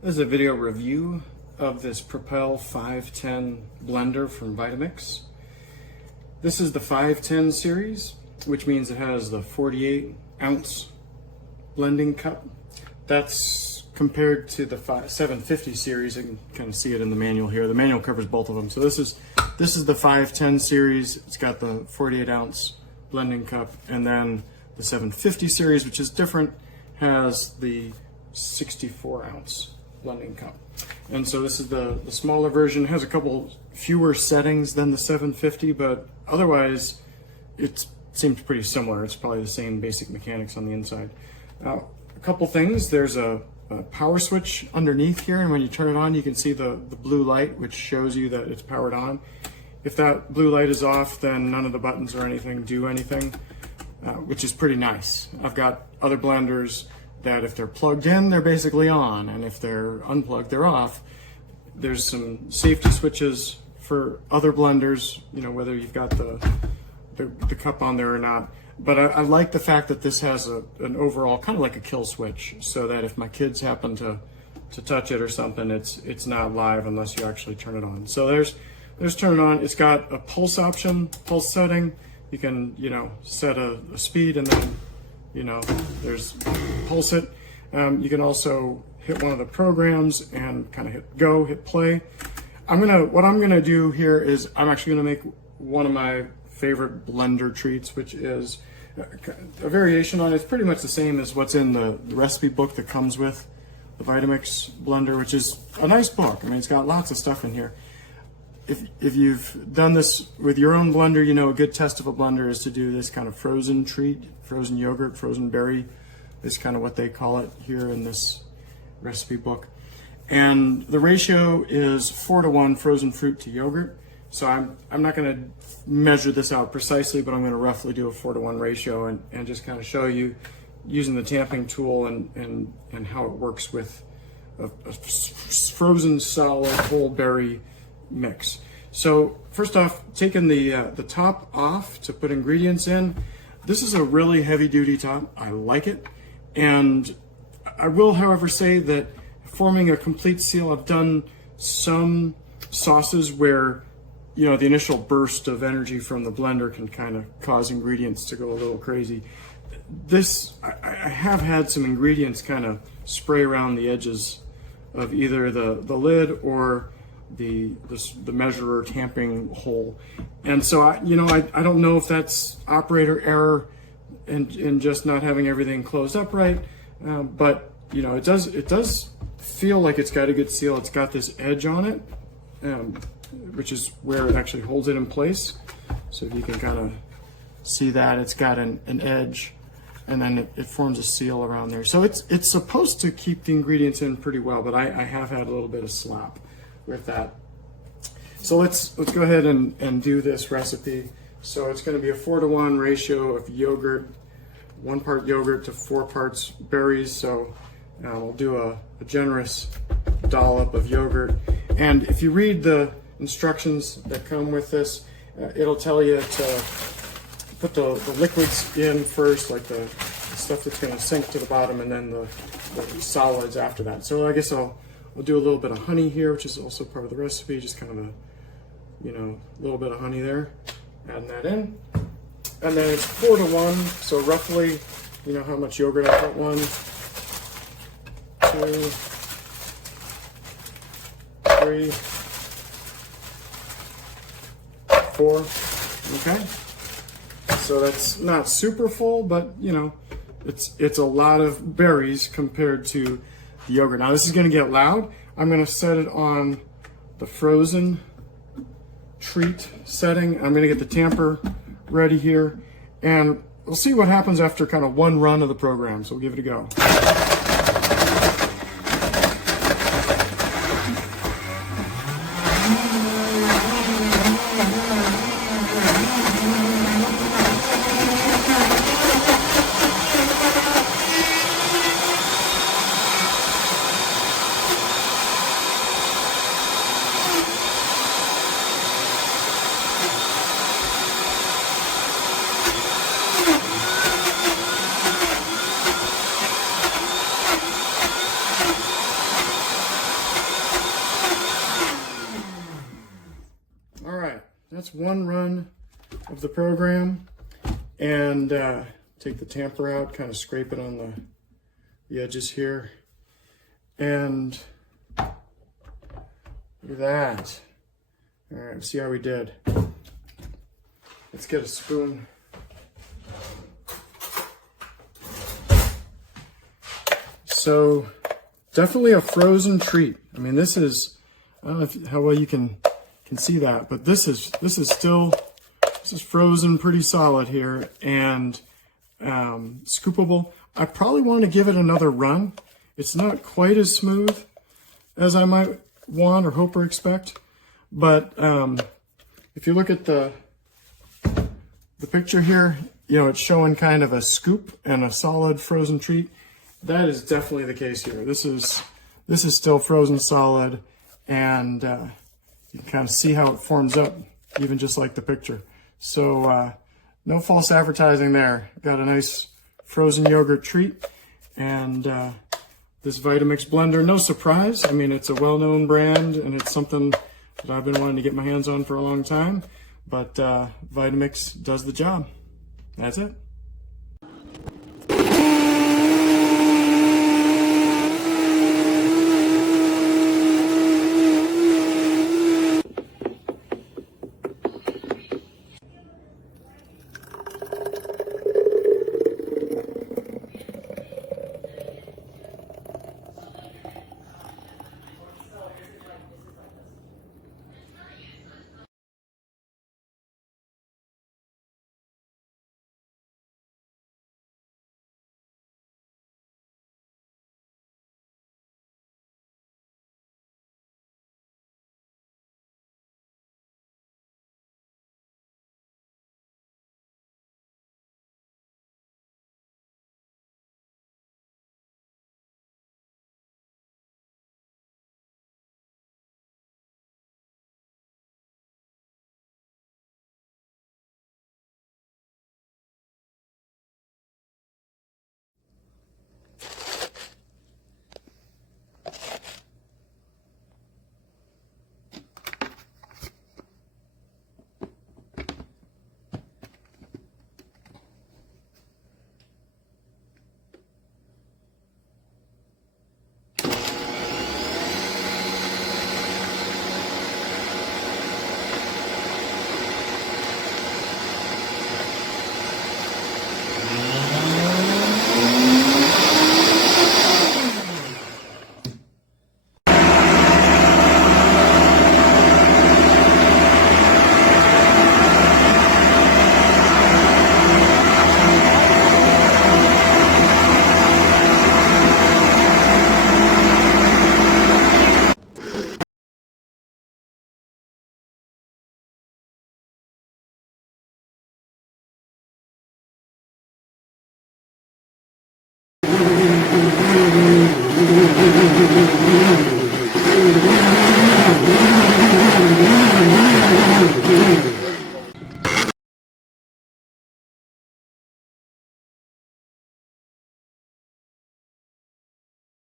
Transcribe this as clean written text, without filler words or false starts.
This is a video review of this Propel 510 blender from Vitamix. This is the 510 series, which means it has the 48 ounce blending cup. That's compared to the 750 series. You can kind of see it in the manual here. The manual covers both of them. So this is the 510 series. It's got the 48 ounce blending cup, and then the 750 series, which is different, has the 64 ounce blending cup. And so this is the smaller version. It has a couple fewer settings than the 750, but otherwise it seems pretty similar. It's probably the same basic mechanics on the inside. A couple things. There's a power switch underneath here, and when you turn it on you can see the blue light, which shows you that it's powered on. If that blue light is off, then none of the buttons or anything do anything, which is pretty nice. I've got other blenders that if they're plugged in, they're basically on, and if they're unplugged, they're off. There's some safety switches for other blenders, you know, whether you've got the cup on there or not. But I like the fact that this has an overall kind of like a kill switch, so that if my kids happen to touch it or something, it's not live unless you actually turn it on. So there's turn it on. It's got a pulse option, pulse setting. You can, you know, set a speed, and then, you know, there's pulse it. You can also hit one of the programs and kind of hit go, hit play. What I'm gonna do here is I'm actually gonna make one of my favorite blender treats, which is a variation on it. It's pretty much the same as what's in the recipe book that comes with the Vitamix blender, which is a nice book. I mean, it's got lots of stuff in here. If you've done this with your own blender, you know a good test of a blender is to do this kind of frozen treat, frozen yogurt, frozen berry is kind of what they call it here in this recipe book. And the ratio is 4:1 frozen fruit to yogurt. So I'm not going to measure this out precisely, but I'm going to roughly do a 4:1 ratio and just kind of show you using the tamping tool and how it works with a frozen solid whole berry mix. So first off, taking the top off to put ingredients in. This is a really heavy duty top. I like it. And I will, however, say that forming a complete seal, I've done some sauces where, you know, the initial burst of energy from the blender can kind of cause ingredients to go a little crazy. This, I have had some ingredients kind of spray around the edges of either the lid or the measurer tamping hole. And so I don't know if that's operator error and just not having everything closed up right, but you know, it does feel like it's got a good seal. It's got this edge on it, which is where it actually holds it in place. So if you can kind of see that, it's got an edge, and then it forms a seal around there. So it's supposed to keep the ingredients in pretty well, but I have had a little bit of slop with that. So let's go ahead and do this recipe. So it's going to be a 4:1 ratio of yogurt, 1 part yogurt to 4 parts berries. So we'll do a generous dollop of yogurt. And if you read the instructions that come with this, it'll tell you to put the liquids in first, like the stuff that's going to sink to the bottom, and then the solids after that. So I guess I'll do a little bit of honey here, which is also part of the recipe, just kind of a little bit of honey there. Adding that in. And then it's 4:1, so roughly, you know how much yogurt I put. 1, 2, 3, 4. Okay. So that's not super full, but you know, it's a lot of berries compared to the yogurt. Now this is going to get loud. I'm going to set it on the frozen treat setting. I'm going to get the tamper ready here, and we'll see what happens after kind of one run of the program. So we'll give it a go. It's one run of the program, and take the tamper out, kind of scrape it on the edges here, and look at that. All right, see how we did. Let's get a spoon. So definitely a frozen treat. I mean, this is, I don't know how well you can see that, but this is frozen pretty solid here, and scoopable. I probably want to give it another run. It's not quite as smooth as I might want or hope or expect, but if you look at the picture here, you know, it's showing kind of a scoop and a solid frozen treat. That is definitely the case here. This is still frozen solid, and you can kind of see how it forms up, even just like the picture. So no false advertising there. Got a nice frozen yogurt treat, and this Vitamix blender, no surprise. I mean, it's a well-known brand, and it's something that I've been wanting to get my hands on for a long time, but Vitamix does the job. That's it.